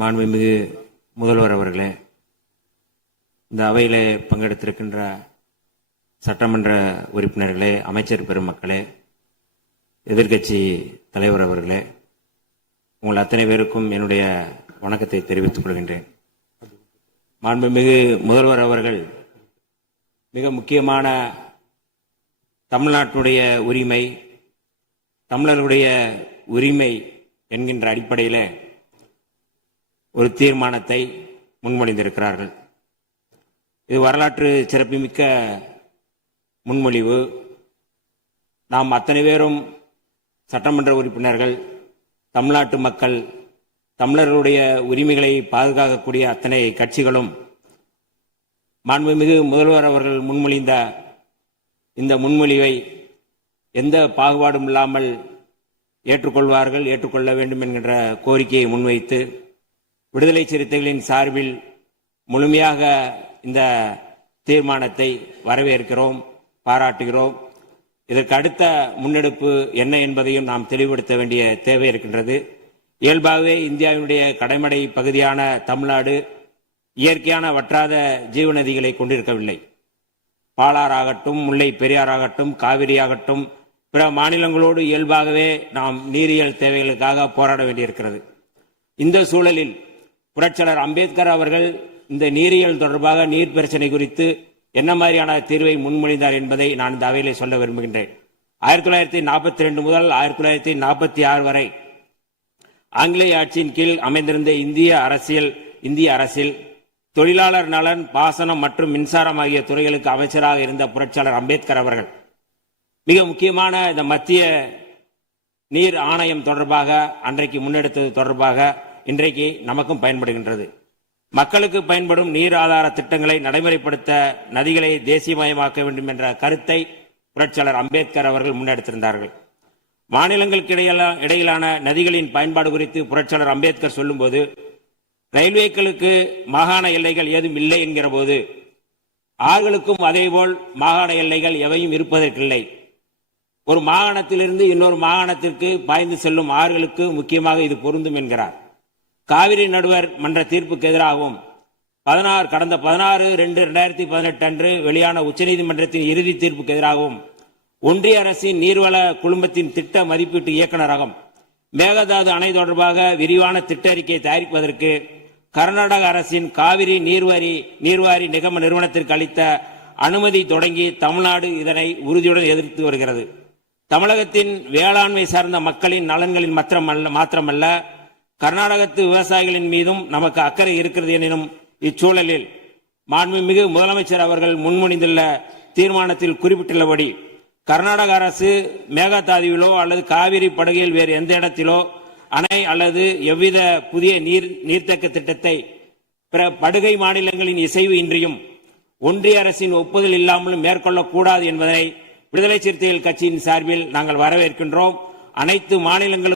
மாண்புமிகு முதல்வர் அவர்களே, இந்த அவையிலே பங்கெடுத்திருக்கின்ற சட்டமன்ற உறுப்பினர்களே, அமைச்சர் பெருமக்களே, எதிர்க்கட்சி தலைவர் அவர்களே, உங்கள் அத்தனை பேருக்கும் என்னுடைய வணக்கத்தை தெரிவித்துக் கொள்கின்றேன். மாண்புமிகு முதல்வர் அவர்கள் மிக முக்கியமான தமிழ்நாட்டுடைய உரிமை, தமிழர்களுடைய உரிமை என்கின்ற அடிப்படையில் ஒரு தீர்மானத்தை முன்மொழிந்திருக்கிறார்கள். இது வரலாற்று சிறப்புமிக்க முன்மொழிவு. நாம் அத்தனை பேரும் சட்டமன்ற உறுப்பினர்கள், தமிழ்நாட்டு மக்கள், தமிழர்களுடைய உரிமைகளை பாதுகாக்கக்கூடிய அத்தனை கட்சிகளும் மாண்புமிகு முதல்வர் அவர்கள் முன்மொழிந்த இந்த முன்மொழிவை எந்த பாகுபாடும் இல்லாமல் ஏற்றுக்கொள்வார்கள், ஏற்றுக்கொள்ள வேண்டும் என்கின்ற கோரிக்கையை முன்வைத்து விடுதலை சிறுத்தைகளின் சார்பில் முழுமையாக இந்த தீர்மானத்தை வரவேற்கிறோம், பாராட்டுகிறோம். இதற்கு அடுத்த முன்னெடுப்பு என்ன என்பதையும் நாம் தெளிவுபடுத்த வேண்டிய தேவை இருக்கின்றது. இயல்பாகவே இந்தியாவினுடைய கடைமடை பகுதியான தமிழ்நாடு இயற்கையான வற்றாத ஜீவநதிகளை கொண்டிருக்கவில்லை. பாலாறாகட்டும், முல்லை பெரியாறாகட்டும், காவிரியாகட்டும், பிற மாநிலங்களோடு இயல்பாகவே நாம் நீரியல் தேவைகளுக்காக போராட வேண்டியிருக்கிறது. இந்த சூழலில் புரட்சியாளர் அம்பேத்கர் அவர்கள் இந்த நீரியல் தொடர்பாக நீர் பிரச்சனை குறித்து என்ன மாதிரியான தீர்வை முன்மொழிந்தார் என்பதை நான் இந்த அவையிலே சொல்ல விரும்புகின்றேன். 1942 முதல் 1946 வரை ஆங்கிலேய ஆட்சியின் கீழ் அமைந்திருந்த இந்திய அரசில் தொழிலாளர் நலன், பாசனம் மற்றும் மின்சாரம் ஆகிய துறைகளுக்கு அமைச்சராக இருந்த புரட்சியாளர் அம்பேத்கர் அவர்கள் மிக முக்கியமான இந்த மத்திய நீர் ஆணையம் தொடர்பாக அன்றைக்கு முன்னெடுத்தது தொடர்பாக இன்றைக்கு நமக்கும் பயன்படுகின்றது. மக்களுக்கு பயன்படும் நீர் ஆதார திட்டங்களை நடைமுறைப்படுத்த நதிகளை தேசியமயமாக்க வேண்டும் என்ற கருத்தை புரட்சியாளர் அம்பேத்கர் அவர்கள் முன்னெடுத்திருந்தார்கள். மாநிலங்களுக்கு இடையிலான நதிகளின் பயன்பாடு குறித்து புரட்சியாளர் அம்பேத்கர் சொல்லும்போது, ரயில்வேக்களுக்கு மாகாண எல்லைகள் ஏதும் இல்லை என்கிற போது, ஆறுகளுக்கும் அதேபோல் மாகாண எல்லைகள் எவையும் இருப்பதற்கில்லை. ஒரு மாகாணத்திலிருந்து இன்னொரு மாகாணத்திற்கு பாய்ந்து செல்லும் ஆறுகளுக்கு முக்கியமாக இது பொருந்தும் என்கிறார். காவிரி நடுவர் மன்ற தீர்ப்புக்கு எதிராகவும் கடந்த 16/2/2018 அன்று வெளியான உச்சநீதிமன்றத்தின் இறுதி தீர்ப்புக்கு எதிராகவும் ஒன்றிய அரசின் நீர்வள குழுமத்தின் திட்ட மதிப்பீட்டு இயக்குநரகம் மேகதாது அணை தொடர்பாக விரிவான திட்ட அறிக்கையை தயாரிப்பதற்கு கர்நாடக அரசின் காவிரி நீர்வாரி நிகம நிறுவனத்திற்கு அளித்த அனுமதி தொடங்கி தமிழ்நாடு இதனை உறுதியுடன் எதிர்த்து வருகிறது. தமிழகத்தின் வேளாண்மை சார்ந்த மக்களின் நலன்களின் மாத்திரமல்ல, கர்நாடகத்து விவசாயிகளின் மீதும் நமக்கு அக்கறை இருக்கிறது எனினும் இச்சூழலில் மாண்புமிகு முதலமைச்சர் அவர்கள் முன்மொழிந்துள்ள தீர்மானத்தில் குறிப்பிட்டுள்ளபடி கர்நாடக அரசு மேகதாதுவிலோ அல்லது காவிரி படுகையில் வேறு எந்த இடத்திலோ அணை அல்லது எவ்வித புதிய நீர்த்தேக்க திட்டத்தை பிற படுகை மாநிலங்களின் இசைவு இன்றியும் ஒன்றிய அரசின் ஒப்புதல் இல்லாமலும் மேற்கொள்ளக்கூடாது என்பதை விடுதலை சிறுத்தைகள் கட்சியின் சார்பில் நாங்கள் வரவேற்கின்றோம். அனைத்து மாநிலங்களுக்கும்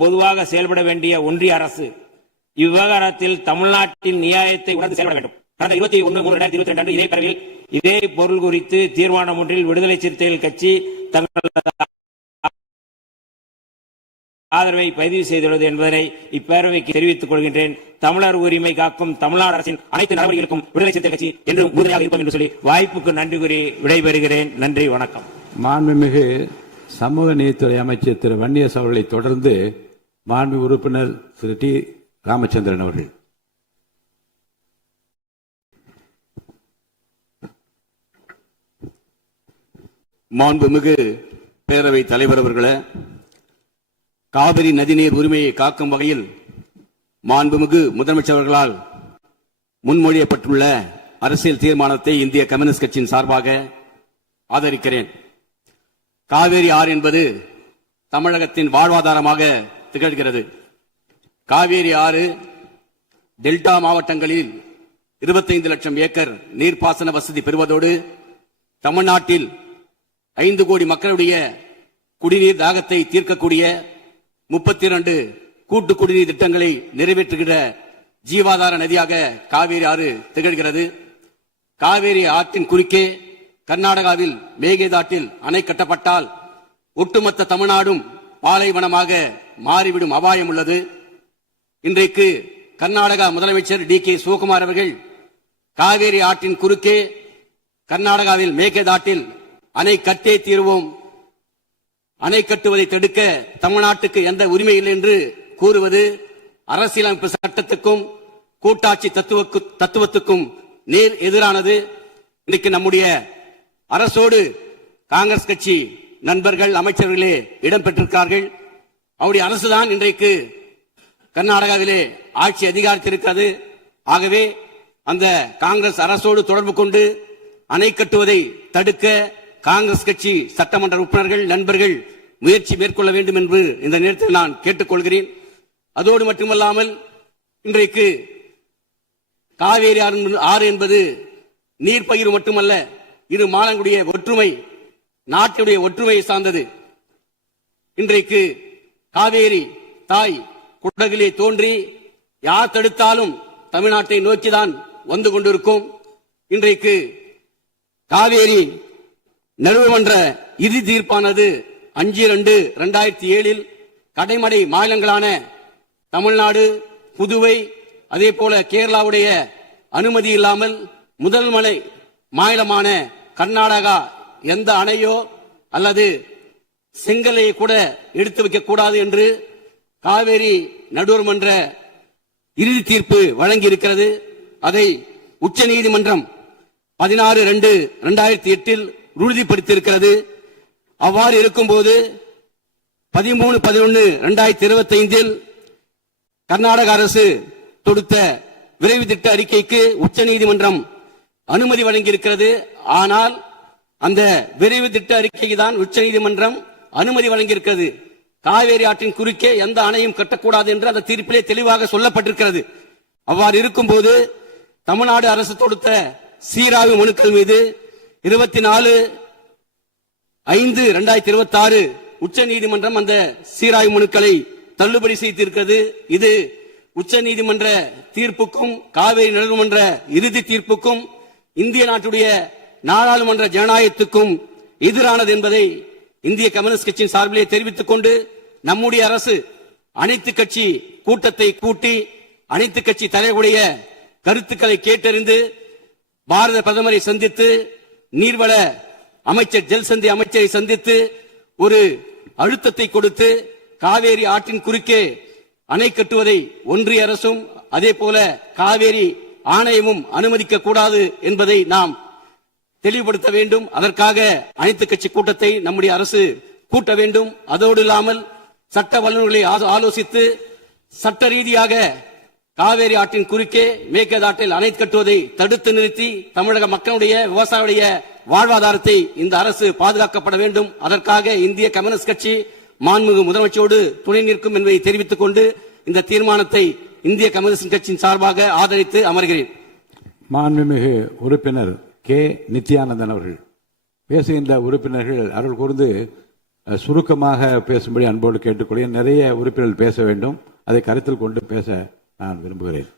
பொதுவாக செயல்பட வேண்டிய ஒன்றிய அரசு இவ்விவகாரத்தில் தமிழ்நாட்டின் நியாயத்தை உணர்ந்து செயல்பட வேண்டும். கடந்த 21/3/2022 அன்று இதே பேரவையில் இதே பொருள் குறித்து தீர்மானம் ஒன்றில் விடுதலை சிறுத்தைகள் கட்சி தங்களது ஆதரவை பதிவு செய்துள்ளது என்பதை இப்பேரவைக்கு தெரிவித்துக் கொள்கின்றேன். தமிழர் உரிமை காக்கும் தமிழ்நாடு அரசின் அனைத்து நடவடிக்கைகளுக்கும் விடுதலை சிறுத்தை கட்சி என்று உறுதியாக இருப்போம் என்று சொல்லி வாய்ப்புக்கு நன்றி கூறி விடைபெறுகிறேன். நன்றி, வணக்கம். மாண்புமிகு சமூக நீதித்துறை அமைச்சர் திரு வன்னியரசு அவர்களை தொடர்ந்து மாண்பு உறுப்பினர் திரு டி ராமச்சந்திரன் அவர்கள். மாண்புமிகு பேரவை தலைவர் அவர்களே, காவிரி நதிநீர் உரிமையை காக்கும் வகையில் மாண்புமிகு முதலமைச்சர் அவர்களால் முன்மொழியப்பட்டுள்ள அரசியல் தீர்மானத்தை இந்திய கம்யூனிஸ்ட் கட்சியின் சார்பாக ஆதரிக்கிறேன். காவிரி ஆறு என்பது தமிழகத்தின் வாழ்வாதாரமாக திகழ்கிறது. காவிரி ஆறு டெல்டா மாவட்டங்களில் 25 லட்சம் ஏக்கர் நீர்ப்பாசன வசதி பெறுவதோடு தமிழ்நாட்டில் 5 கோடி மக்களுடைய குடிநீர் தாகத்தை தீர்க்கக்கூடிய 32 கூட்டு குடிநீர் திட்டங்களை நிறைவேற்றுகிற ஜீவாதார நதியாக காவிரி ஆறு திகழ்கிறது. காவிரி ஆற்றின் குறுக்கே கர்நாடகாவில் மேகதாட்டில் அணை கட்டப்பட்டால் ஒட்டுமொத்த தமிழ்நாடும் பாலைவனமாக மாறிவிடும் அபாயம் உள்ளது. இன்றைக்கு கர்நாடகா முதலமைச்சர் டி.கே. சிவகுமார் அவர்கள் காவேரி ஆற்றின் குறுக்கே கர்நாடகாவில் மேகதாட்டில் அணை கட்டே தீர்வோம், அணை கட்டுவதை தடுக்க தமிழ்நாட்டுக்கு எந்த உரிமை இல்லை என்று கூறுவது அரசியலமைப்பு சட்டத்துக்கும் கூட்டாட்சி தத்துவத்துக்கும் நேர் எதிரானது. இன்றைக்கு நம்முடைய அரசோடு காங்கிரஸ் கட்சி நண்பர்கள் அமைச்சர்களே இடம்பெற்றிருக்கிறார்கள். அவருடைய அரசுதான் இன்றைக்கு கர்நாடகாவிலே ஆட்சி அதிகாரத்தில் இருக்கிறது. ஆகவே அந்த காங்கிரஸ் அரசோடு தொடர்பு கொண்டு அணை கட்டுவதை தடுக்க காங்கிரஸ் கட்சி சட்டமன்ற உறுப்பினர்கள் நண்பர்கள் முயற்சி மேற்கொள்ள வேண்டும் என்று இந்த நேரத்தில் நான் கேட்டுக்கொள்கிறேன். அதோடு மட்டுமல்லாமல் இன்றைக்கு காவேரி ஆறு என்பது நீர் பகிர்வு மட்டுமல்ல, இரு மாநிலங்களுடைய ஒற்றுமை, நாட்டுடைய ஒற்றுமையை சார்ந்தது. இன்றைக்கு காவேரி தாய் குடகிலே தோன்றி யார் தடுத்தாலும் தமிழ்நாட்டை நோக்கிதான் வந்து கொண்டிருக்கும். இன்றைக்கு காவேரி நடுவர்மன்ற இறுதி தீர்ப்பானது 5/2/2007 கடைமடை மாநிலங்களான தமிழ்நாடு, புதுவை, அதே போல கேரளாவுடைய அனுமதி இல்லாமல் முதல் மாநிலமான கர்நாடகா எந்த அணையோ அல்லது செங்கலை கூட எடுத்து வைக்க கூடாது என்று காவேரி நடுவர்மன்ற இறுதி தீர்ப்பு வழங்கி இருக்கிறது. அதை உச்ச நீதிமன்றம் 16/2/2008 உறுதிப்படுத்தியிருக்கிறது. அவ்வாறு இருக்கும்போது 13/11/2025 கர்நாடக அரசு தொடுத்த விரைவு திட்ட அறிக்கைக்கு உச்ச நீதிமன்றம் அனுமதி வழங்கியிருக்கிறது. ஆனால் அந்த விரைவு திட்ட அறிக்கைக்கு தான் உச்ச நீதிமன்றம் அனுமதி வழங்கியிருக்கிறது. காவேரி ஆற்றின் குறுக்கே எந்த அணையும் கட்டக்கூடாது என்று அந்த தீர்ப்பிலே தெளிவாக சொல்லப்பட்டிருக்கிறது. அவ்வாறு இருக்கும்போது தமிழ்நாடு அரசு தொடுத்த சீராய்வு மனுக்கள் மீது 24/5/2026 உச்ச நீதிமன்றம் அந்த சீராய்வு மனுக்களை தள்ளுபடி செய்திருக்கிறது. இது உச்ச நீதிமன்ற தீர்ப்புக்கும் காவேரி நடுவர்மன்ற இறுதி தீர்ப்புக்கும் இந்திய நாட்டுடைய நாடாளுமன்ற ஜனநாயகத்துக்கும் எதிரானது என்பதை இந்திய கம்யூனிஸ்ட் கட்சியின் சார்பிலே தெரிவித்துக் கொண்டு நம்முடைய அரசு அனைத்து கட்சி கூட்டத்தை கூட்டி அனைத்து கட்சி தலைவருடைய கருத்துக்களை கேட்டறிந்து பாரத பிரதமரை சந்தித்து நீர்வள அமைச்சர் ஜல்சந்தி அமைச்சரை சந்தித்து ஒரு அழுத்தத்தை கொடுத்து காவேரி ஆற்றின் குறுக்கே அணை கட்டுவதை ஒன்றிய அரசும் அதே போல காவேரி ஆணையமும் அனுமதிக்க கூடாது என்பதை நாம் தெளிவுபடுத்த வேண்டும். அதற்காக அனைத்து கட்சி கூட்டத்தை நம்முடைய அரசு கூட்ட வேண்டும். அதோடு இல்லாமல் சட்ட வல்லுநர்களை ஆலோசித்து சட்ட ரீதியாக காவேரி ஆற்றின் குறுக்கே மேகதாட்டில் அணை கட்டுவதை தடுத்து நிறுத்தி தமிழக மக்களுடைய விவசாயிகளுடைய வாழ்வாதாரத்தை இந்த அரசு பாதுகாக்கப்பட வேண்டும். அதற்காக இந்திய கம்யூனிஸ்ட் கட்சி மாண்புமிகு முதலமைச்சரோடு துணை நிற்கும் என்பதை தெரிவித்துக் கொண்டு இந்த தீர்மானத்தை இந்திய கம்யூனிஸ்ட் கட்சியின் சார்பாக ஆதரித்து அமர்கிறேன். மாண்புமிகு உறுப்பினர் கே. நித்யானந்தன் அவர்கள். பேசுகின்ற உறுப்பினர்கள் அருள் கூர்ந்து சுருக்கமாக பேசும்படி அன்போடு கேட்டுக்கொள்கிறேன். நிறைய உறுப்பினர்கள் பேச வேண்டும். அதை கருத்தில் கொண்டு பேச நான் விரும்புகிறேன்.